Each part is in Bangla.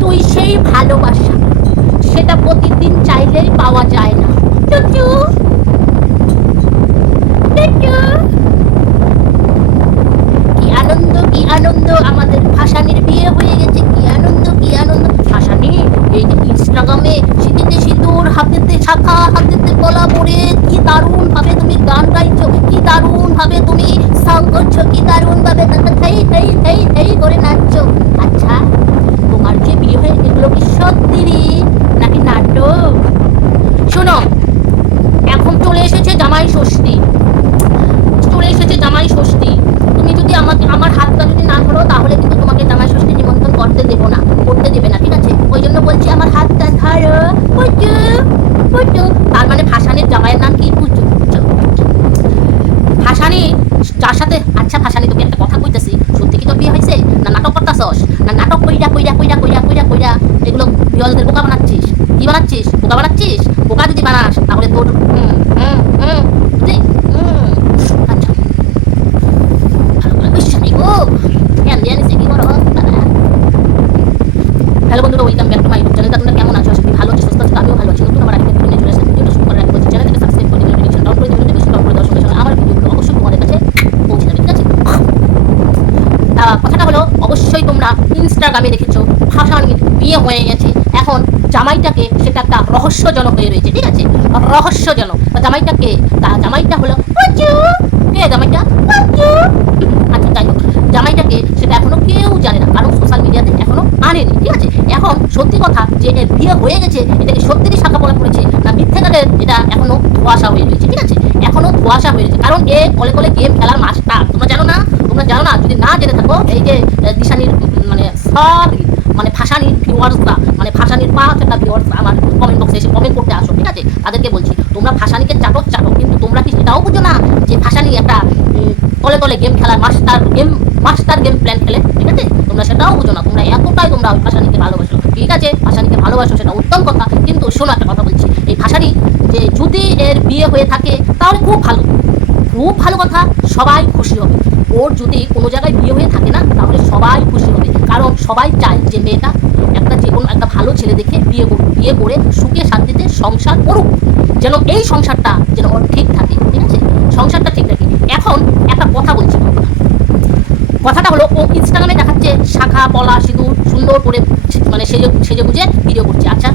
তুই সেই ভালোবাসা। সেটা প্রতিদিন চাইলেই পাওয়া যায় না। কি আনন্দ কি আনন্দ। আমাদের ভাসানির বিয়ে হয়ে গেছে। কি আনন্দ কি আনন্দ। ভাসানি, এই যে ইনস্টাগ্রামে শীতিতে সিঁদুর, হাতেতে শাখা হাতেতে কলা পরে কি দারুণ ভাবে তুমি গান গাইছো, কি দারুণ ভাবে তুমি সং করছ, কি দারুণ ভাবে থেই করে নাচছো। আচ্ছা। সত্যি নাকি নাটক শোনো এখন চলে এসেছে জামাই ষষ্ঠী। চলে এসেছে জামাই ষষ্ঠী তুমি যদি আমাকে আমার হাতটা যদি না ধরো তাহলে কিন্তু তোমাকে জামাই ষষ্ঠী নিমন্ত্রণ করতে দেবো না করতে দেবে না ঠিক আছে ওই জন্য বলছি আমার হাতটা ধরো পুচু পুচু তার মানে ভাসানির জামাইয়ের নাম কি পুচু পুচু ভাসানি যার সাথে আচ্ছা ভাসানি তোকে একটা কথা কইতেছি সত্যি কি তোর বিয়ে হয়েছে না নাটক করতাছস না নাটক কইরা কইরা কইরা কইরা কইরা কইরা কইরা বিয়লদের বোকা বানাচ্ছিস কি বানাচ্ছিস? পোকা বানাচ্ছিস? পোকা যদি বানাস, তাহলে তোর বুঝলি? আচ্ছা। ভালো করে গো। করো দাদা হ্যালো বন্ধুরা welcome back to my YouTube channel তোমরা কেমন আছো? ভালো আছো, সুস্থ আছো, আমিও ভালো আছি। নতুন আমার ভিডিও চলে আসলাম ভিডিওটা শুরু করার আগে চ্যানেলটাকে সাবস্ক্রাইব করে দিবেন নোটিফিকেশন অন করে দিবেন নোটিফিকেশন করে দেওয়ার সঙ্গে সঙ্গে আমার ভিডিওগুলো অবশ্যই তোমাদের কাছে পৌঁছে যাবে ঠিক আছে? কথাটা হলো, অবশ্যই তোমরা ইনস্টাগ্রামে দেখেছ ভাষানির বিয়ে হয়ে গেছে। এখন জামাইটাকে রহস্যজনক হয়ে রয়েছে, ঠিক আছে? রহস্যজনক। তা জামাইটাকে তা জামাইটা হলো কে জামাইটা? আচ্ছা যাই হোক জামাইটাকে সেটা এখনও কেউ জানে না, কারণ সোশ্যাল মিডিয়াতে এখনও আনেনি, ঠিক আছে? এখন সত্যি কথা, যে এর বিয়ে হয়ে গেছে এটাকে সত্যিই শাখা পড়া পড়েছে না মিথ্যাকারের এটা এখনও ধোয়াশা হয়ে রয়েছে, ঠিক আছে? এখনও ধোয়াশা হয়ে রয়েছে, কারণ এ কলে কলে গেম খেলার মাস্টার তোমরা জানো না? তোমরা জানো না? যদি না জেনে থাকো, এই যে দিশানির মানে সরি মানে ভাষানির ভিউয়ার্সরা পাঁচ আমার কমেন্ট বক্সে এসে কমেন্ট করতে আসো ঠিক আছে? তাদেরকে বলছি, তোমরা ভাষানিকে চাটো চাটো, কিন্তু তোমরা কি সেটাও বুঝো না যে ভাষানি একটা তলে তলে গেম খেলার master game master game plan খেলে, ঠিক আছে? তোমরা সেটাও বুঝো না, তোমরা এতটাই তোমরা ওই ভাষানিকে ভালোবাসো। ঠিক আছে? ভাষানিকে ভালোবাসো, সেটা উত্তম কথা, কিন্তু শোনো একটা কথা বলছি, এই ভাষানি যে যদি এর বিয়ে হয়ে থাকে, তাহলে খুব ভালো। খুব ভালো কথা, সবাই খুশি হবে। ওর যদি কোনো জায়গায় বিয়ে হয়ে থাকে না, তাহলে সবাই খুশি হবে। কারণ সবাই চায় যে মেয়েটা একটা যে কোনো একটা ভালো ছেলে দেখে বিয়ে করুক, বিয়ে করে সুখে শান্তিতে সংসার করুক। যেন এই সংসারটা যেন ওর ঠিক থাকে, ঠিক আছে? সংসারটা ঠিক থাকে। এখন একটা কথা বলছি। কথাটা হলো, ও ইনস্টাগ্রামে দেখাচ্ছে শাখা, পলা, সিঁদুর, সুন্দর করে মানে সেজে সেজে বুঝে ভিডিও করছে। আচ্ছা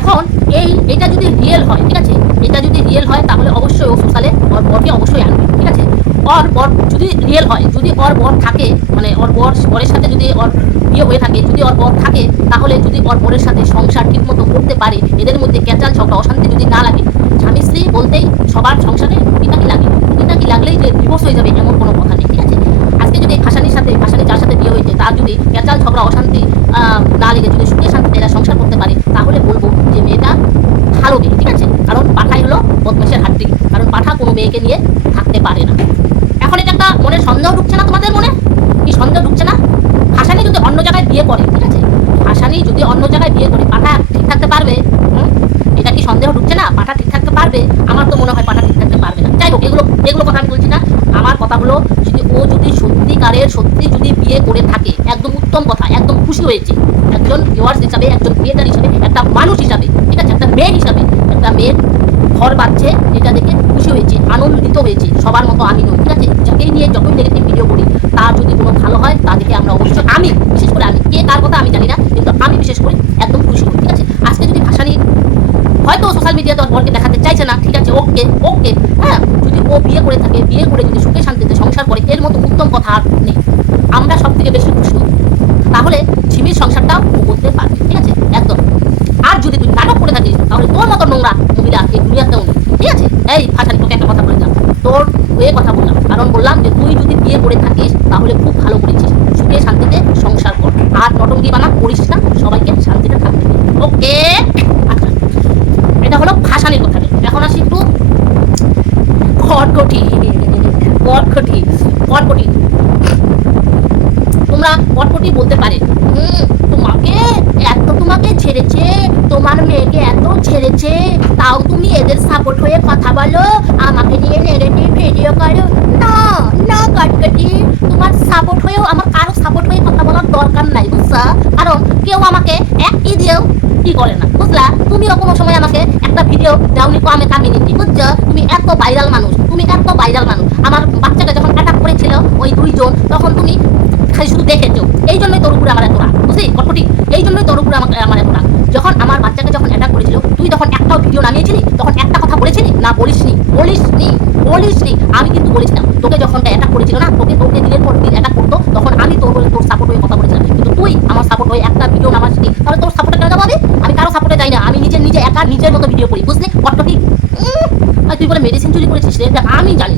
এখন এই, এটা যদি রিয়েল হয়, ঠিক আছে? এটা যদি রিয়েল হয়, তাহলে অবশ্যই ও সোশ্যালে ওর বরকে অবশ্যই আনবে, ঠিক আছে? ওর বর যদি রিয়েল হয়, যদি ওর বর থাকে মানে ওর বর, বরের সাথে যদি ওর বিয়ে হয়ে থাকে, যদি ওর বর থাকে, তাহলে যদি ওর বরের সাথে সংসার ঠিকমতো করতে পারে, এদের মধ্যে ক্যাচাল ঝগড়া, অশান্তি যদি না লাগে, স্বামী স্ত্রী বলতেই সবার সংসারে টুকিটাকি লাগে। টুকিটাকি লাগলেই যে ডিভোর্স হয়ে যাবে, এমন কোনো কথা নেই। আজকে যদি ভাসানির সাথে ভাসানি যার সাথে বিয়ে হয়েছে, তার যদি ক্যাচাল ঝগড়া, অশান্তি না লেগে যদি সুখে শান্তিতে এরা সংসার করতে পারে, তাহলে বলব যে মেয়েটা ভালো মেয়ে, ঠিক আছে? কারণ পাঠাই হলো বদমাসের হাড্ডি কারণ পাঠা কোনো মেয়েকে নিয়ে থাকতে পারে না। এখন এটা একটা মনে সন্দেহ ঢুকছে না তোমাদের মনে? কি সন্দেহ ঢুকছে না? ভাসানি যদি অন্য জায়গায় বিয়ে করে, ঠিক আছে? ভাসানি যদি অন্য জায়গায় বিয়ে করে, পাঠা ঠিক থাকতে পারবে এটা কি সন্দেহ ঢুকছে না? পাঠা ঠিক থাকতে পারবে? আমার তো মনে হয় পাঠা ঠিক থাকতে পারবে না। যাই হোক, এগুলো এগুলো কথা আমি বলছি না। আমার কথাগুলো যদি ও যদি সত্যিকারের সত্যি যদি বিয়ে করে থাকে। একদম উত্তম কথা, একদম খুশি হয়েছে। একজন ভিউয়ার্স হিসাবে, একজন ক্রিয়েটার হিসাবে, একটা মানুষ হিসাবে, ঠিক আছে? একটা মেয়ে হিসাবে, একটা মেয়ের ঘর বাঁধছে এটা দেখে খুশি হয়েছে, আনন্দিত হয়েছে, সবার মতো আমি নই, ঠিক আছে? যাকেই নিয়ে যখন নেগেটিভ ভিডিও করি, তার যদি কোনো ভালো হয়, তা দেখে আমরা অবশ্যই আমি, বিশেষ করে আমি, কে কার কথা আমি জানি না, কিন্তু আমি বিশেষ করে একদম খুশি হই, ঠিক আছে? আজকে যদি ভাষা নিয়ে হয়তো সোশ্যাল মিডিয়াতে ওর বরকে দেখাতে চাইছে না, ঠিক আছে? ওকে ওকে হ্যাঁ? যদি ও বিয়ে করে থাকে, বিয়ে করে যদি সুখে শান্তিতে সংসার করে, এর মতো উত্তম কথা আর নেই। আমরা সব থেকে বেশি খুশি। তাহলে ঝিমির সংসারটাও করতে পারবে, ঠিক আছে? একদম। আর যদি তুই নাটক করে থাকিস, তাহলে তোর মতো নোংরা মহিলা এই দুনিয়াতেও নেই, ঠিক আছে? এই ভাষানি তোকে একটা কথা বলে বললাম তোর হয়ে কথা বললাম। কারণ বললাম যে তুই যদি বিয়ে করে থাকিস, তাহলে খুব ভালো করেছিস। সুখে শান্তিতে সংসার কর। আর নটঙ্গি বানা করিস না, সবাইকে শান্তিতে থাকতে ওকে? আচ্ছা। এটা হলো ভাসানির কথা। এখন আসি একটু খড়কটি খড়কটি তোমরা পটপটি বলতে পারে। তোমাকে এত তোমাকে ছেড়েছে তোমার মেয়েকে এত ছেড়েছে তাও তুমি এদের সাপোর্ট হয়ে কথা বলো আমাকে নিয়ে নেগেটিভ ভিডিও করো। না না কাটকাটি। তোমার সাপোর্ট হয়েও আমার কারও সাপোর্ট হয়ে কথা বলার দরকার নাই বুঝছা? কারণ কেউ আমাকে এক কি দিয়েও কি করে না বুঝলা? তুমিও কোনো সময় আমাকে একটা ভিডিও দাওনি আমি কমিউনিটি বুঝছ? তুমি এত ভাইরাল মানুষ তুমি এত ভাইরাল মানুষ। আমার বাচ্চাকে যখন অ্যাটাক করেছিল ওই দুইজন তখন তুমি খালি শুধু দেখেছ এই জন্যই তোর উপরে আমার এত রাগ, বুঝলি? কটকটি এই জন্যই তোর উপরে আমাকে, আমার এত রাগ। যখন আমার বাচ্চাকে যখন অ্যাটাক করেছিল, তুই তখন একটাও ভিডিও নামিয়েছিলি? তখন একটা কথা বলেছিলি? না, বলিসনি। বলিসনি। বলিসনি। আমি কিন্তু বলেছিলাম তোকে যখন অ্যাটাক করেছিল না, তোকে তোকে দিনের পর দিন অ্যাটাক করতো, তখন আমি তোর তোর সাপোর্ট হয়ে কথা বলেছিলাম। কিন্তু তুই আমার সাপোর্ট হয়ে একটা ভিডিও নামাসনি। তাহলে তোর সাপোর্টে কেন যাব আমি আমি কারও সাপোর্টে যাই না। আমি নিজে নিজে একা নিজের মতো ভিডিও করি, বুঝলি? কটকটি আর তুই বলে মেডিসিন চুরি করেছিস রে? আমি জানি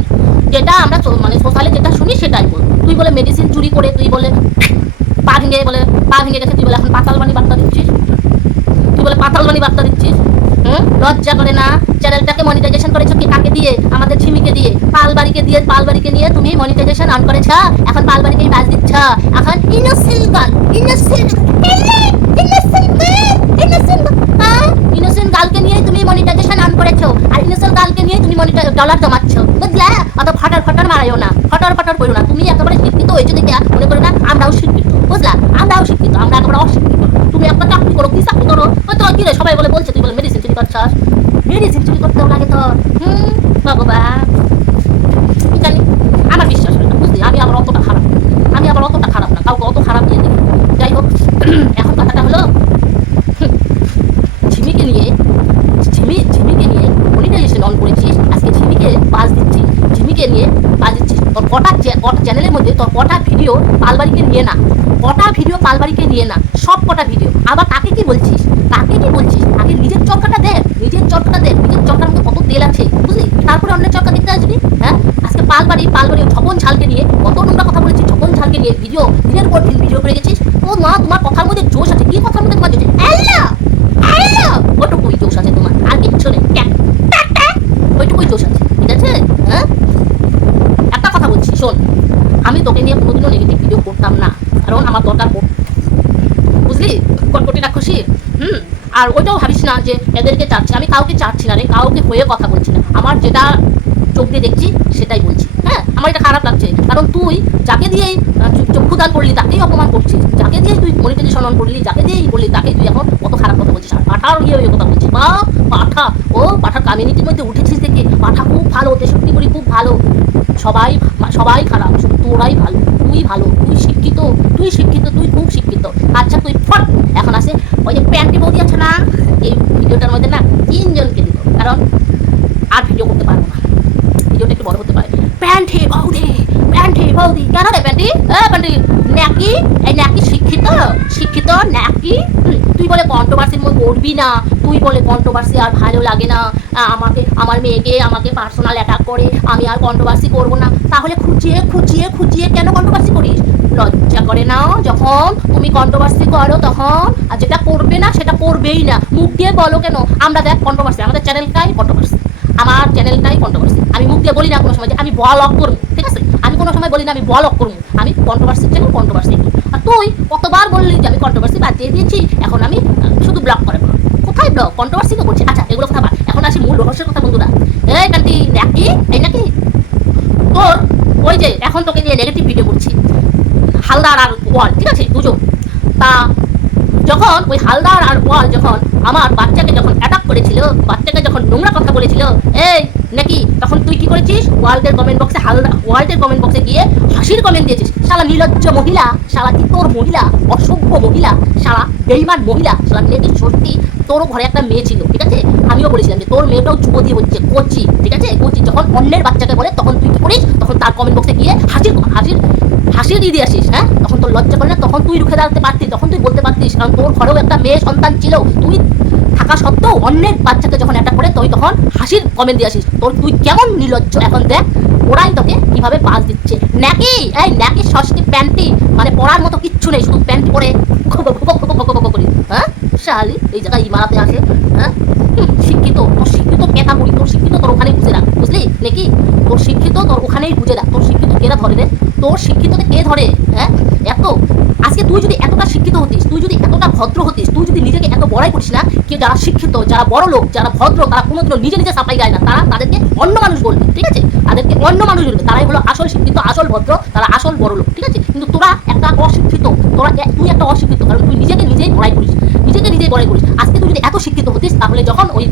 যেটা আমরা মানে সোশ্যালে যেটা শুনি সেটাই বল। তুই বলে মেডিসিন চুরি করে তুই বলে পা ভেঙে বলে, পা ভেঙে গেছে, তুই বলে এখন পাতাল বানি বার্তা দিচ্ছিস? তুই বলে পাতাল বানি বার্তা দিচ্ছিস? হুম? লজ্জা করে না? চ্যানেলটাকে মনিটাইজেশন করেছ কি কাকে দিয়ে? আমাদের ঝিমিকে দিয়ে। পালবাড়িকে দিয়ে, পালবাড়িকে নিয়ে তুমি মনিটাইজেশন অন করেছ? এখন পালবাড়িকেই বাজ দিচ্ছ। এখন innocent innocent innocent girl innocent হ্যাঁ ইনোসেন্ট গার্লকে নিয়ে তুমি মনিটাইজেশন অন করেছ আর ইনোসেন্ট গার্লকে নিয়ে তুমি মনিটাইজ ডলার জমাচ্ছ বুঝলা? অত ফটার ফটার মারাইও না। ফটার ফটার করো না। তুমি একেবারে শিক্ষিত হয়েছো দেখে মনে করো না, আমরাও শিক্ষিত। বুঝলা? আমরাও শিক্ষিত। আমরা একেবারে অশিক্ষিত। তুমি একটা চাকরি করো, কি চাকরি করো? ওই তো কি রে? সবাই বলে, বলছে, তুই বলে মেডিসিন চুরি করছাস? মেডিসিন চুরি করতেও লাগে তো হুম ভগবান কি জানি আমার বিশ্বাস হয় না বুঝলি আমি আবার অতটা খারাপ না। আমি আবার অতটা খারাপ না কাউকে অত খারাপ দিয়ে দেখি যাই হোক এখন কথাটা হলো হুম, ঝিমিকে নিয়ে ঝিমি ঝিমিকে নিয়ে মনিটাইজেশন অন করেছিস আজকে ঝিমিকে বাজ দিচ্ছিস ঝিমিকে নিয়ে বাজ দিচ্ছিস তোর কটা চ্যা- কটা চ্যানেলের মধ্যে তোর কটা ভিডিও পালবাড়িকে নিয়ে না। কটা ভিডিও পালবাড়িকে নিয়ে না, সব কটা ভিডিও। আবার তাকে কি বলছিস? তাকে কি বলছিস? আগে নিজের চরকাটা দেখ নিজের চরকাটা দেখ নিজের চরকার মধ্যে কত তেল আছে, বুঝলি? তারপরে অন্য চরকা দেখতে আসবি হ্যাঁ? আজকে পালবাড়ি পালবাড়ি ছপন ঝালকে নিয়ে কত নোংরা কথা বলেছিস ছপন ঝালকে নিয়ে। ভিডিও, দিনের পর দিন ভিডিও করে গেছিস। ও মা, তোমার কথার মধ্যে জোশ আছে, কি কথার মধ্যে তোমার জোশ আল্লাহ ওটুকুই জোশ আছে তোমার আর কিচ্ছু নেই ট্যাক, ট্যাক, ট্যাক। ওইটুকুই জোশ আছে ঠিক আছে হ্যাঁ একটা কথা বলছি শোন আমি তোকে নিয়ে কোনোদিনও নেগেটিভ ভিডিও করতাম না কারণ আমার দরকার পড় বুঝলি কটকটি রাক্ষসী হুম আর ওইটাও ভাবিস না যে এদেরকে চাচ্ছি। আমি কাউকে চাচ্ছি না রে কাউকে হয়ে কথা বলছি না। আমার যেটা চোখ দিয়ে দেখছি সেটাই বলছি। হ্যাঁ আমার এটা খারাপ লাগছে। কারণ তুই যাকে দিয়েই আহ, চু- চক্ষু দান করলি তাকেই অপমান করছিস। যাকে দিয়েই তুই মনিটাইজেশন অন করলি যাকে দিয়েই করলি তাকে তুই এখন কত খারাপ কথা বলছিস আর পাঠার ইয়ে হয়ে কথা বলছিস বা পাঠা। ও পাঠার কমিউনিটির মধ্যে উঠেছিস দেখে। পাঠা খুব ভালো তেষট্টি করি খুব ভালো। সবাই সবাই খারাপ তোরাই ভালো তুই ভালো। তুই শিক্ষিত, তুই শিক্ষিত, তুই খুব শিক্ষিত। আচ্ছা তুই ফট, এখন আসে, ওই যে প্যান্টি বৌদি আছে না, এই ভিডিওটার মধ্যে না তিনজনকে দিব কারণ আর ভিডিও করতে পারব না। ভিডিওটা একটু বড় হতে পারে। প্যান্টি বৌদি প্যান্টি বৌদি, কেন রে প্যান্টি? এ, প্যান্টি নাকি এই নাকি শিক্ষিত শিক্ষিত নাকি তুই বলে কন্ট্রোভার্সির মধ্যে করবি না, তুই বলে কন্ট্রোভার্সি আর ভালো লাগে না আমাকে, আমার মেয়েকে, আমাকে পার্সোনাল অ্যাটাক করে, আমি আর কন্ট্রোভার্সি করব না। তাহলে খুঁজিয়ে খুঁজিয়ে খুঁজিয়ে কেন কন্ট্রোভার্সি করিস? লজ্জা করে না, যখন তুমি কন্ট্রোভার্সি করো তখন, আর যেটা করবে না, সেটা করবেই না। মুখ দিয়ে বলো কেন? আমরা দেখ কন্ট্রোভার্সি আমাদের চ্যানেলটাই কন্ট্রোভার্সি আমার চ্যানেলটাই কন্ট্রোভার্সি আমি মুখ দিয়ে বলি না কোনো সময় যে আমি ব্লগ করব, ঠিক আছে? আমি কোনো সময় বলি না আমি ব্লগ করব। আমি কন্ট্রোভার্সি চ্যানেল কন্ট্রোভার্সি আর তুই কতবার বললি যে আমি কন্ট্রোভার্সি বাদ দিয়ে দিয়েছি, এখন আমি শুধু ব্লগ করে কোথায় ব্লগ কন্ট্রোভার্সি তো করছি আচ্ছা এগুলো কথা এখন আসি মূল রহস্যের কথা, বন্ধুরা। এই কান্তি নাকি? এই নাকি? তোর, ওই যে, এখন তোকে নিয়ে নেগেটিভ ভিডিও করছি। হালদার আর ওয়াল, ঠিক আছে? দুজন। তা যখন ওই হালদার আর ওয়াল যখন আমার বাচ্চাকে যখন অ্যাটাক করেছিল, বাচ্চাকে যখন নোংরা কথা বলেছিল, এই, নাকি? তখন তুই কি করেছিস? ওয়ার্ল্ডের কমেন্ট বক্সে হালদা ওয়ার্ল্ডের কমেন্ট বক্সে গিয়ে হাসির কমেন্ট দিয়েছিস। শালা নির্লজ্জ মহিলা, শালা কি তোর মহিলা, অসভ্য মহিলা, শালা বেইমান মহিলা, শালা মেয়েটি সত্যি তোরও ঘরে একটা মেয়ে ছিল, ঠিক আছে? আমিও বলেছিলাম যে তোর মেয়েটাও যুবতী হচ্ছে, কচি, ঠিক আছে? কচি যখন অন্যের বাচ্চাকে বলে, তখন তুই কি করিস? তখন তার কমেন্ট বক্সে গিয়ে হাসির হাসির হাসিয়ে দিয়ে দিয়ে আসিস হ্যাঁ? তখন তোর লজ্জা করে না? তখন তুই রুখে দাঁড়াতে পারতিস তখন তুই বলতে পারতিস, কারণ তোর ঘরেও একটা মেয়ে সন্তান ছিল। তুই থাকা সত্ত্বেও অন্যের বাচ্চাকে যখন অ্যাটাক করে, তুই তখন হাসির কমেন্ট দিয়ে আসিস। তোর, তুই কেমন নির্লজ্জ? এখন দেখ, ওরাই তোকে কীভাবে বাস দিচ্ছে। নাকি এই নাকি ষষ্ঠী প্যান্টি মানে পরার মতো কিচ্ছু নেই, শুধু প্যান্ট পরে খোবো খোবো খোবো খোবো খোবো করি হ্যাঁ? শালি, এই জায়গায় ইমারাতে আছে হ্যাঁ? শিক্ষিত কেতা করি তোর শিক্ষিত তোর ওখানেই বুঝে রাখ, বুঝলি? নাকি? তোর শিক্ষিত তোর ওখানেই বুঝে রাখ। তোর শিক্ষিত কেরা ধরে রে? তোর শিক্ষিতকে কে ধরে? হ্যাঁ? এত আজকে তুই যদি এতটা শিক্ষিত হতিস, তুই যদি এতটা ভদ্র হতিস, তুই যদি নিজেকে এত বড়াই করিস না কেউ যারা শিক্ষিত, যারা বড় লোক, যারা ভদ্র, তারা কোনোদিনও নিজে নিজে সাফাই গায় না। তারা তাদেরকে অন্য মানুষ বলবে, ঠিক আছে? তাদেরকে অন্য মানুষ বলবে। তারাই হলো আসল শিক্ষিত, আসল ভদ্র, তারা আসল বড় লোক, ঠিক আছে? কিন্তু তোরা একটা অশিক্ষিত, তোরা তুই একটা অশিক্ষিত, কারণ তুই নিজেকে নিজেই বড়াই করিস, নিজেকে নিজেই বড়াই করিস। আজকে তুই যদি এত শিক্ষিত হতিস, তাহলে যখন ওই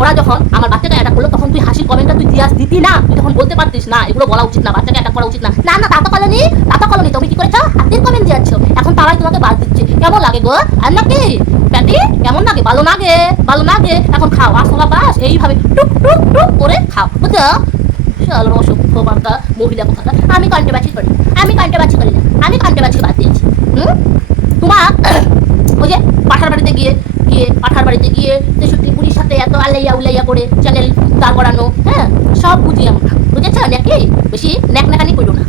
ওরা যখন আমার বাচ্চাকে অ্যাটাক করল, তখন তুই হাসির কমেন্টটা তুই দিয়াস দিতি না? তুই তখন বলতে পারতিস না, এগুলো বলা উচিত না, বাচ্চাকে অ্যাটাক করা উচিত না। না না, তা তো কলোনি, তা তো কলোনি, তুমি কি করেছ? হাতের কমেন্ট দিয়েছ এখন তারাই তোমাকে বাদ দিচ্ছে। কেমন লাগে গো? আর নাকি? প্যাটি, কেমন লাগে? ভালো লাগে ভালো লাগে। এখন খাও আসলা বাস এইভাবে টুক টুক টুক করে খাও, বুঝছ? চলো অসভ্য বাঁকা মহিলা কোথাকার আমি কন্টে বাছি করি, আমি কন্টে বাছি করি না, আমি কন্টে বাছি বাদ দিয়েছি। হুম? তোমার ওই যে পাঠার বাড়িতে গিয়ে গিয়ে পাঠার বাড়িতে গিয়ে তেষট্টি পুরীর সাথে এত আলাইয়া উলাইয়া করে চ্যানেল দাঁড় করানো হ্যাঁ? সব বুঝি আমরা। বুঝেছ? নাকি? বেশি ন্যাক নাকানি করো না।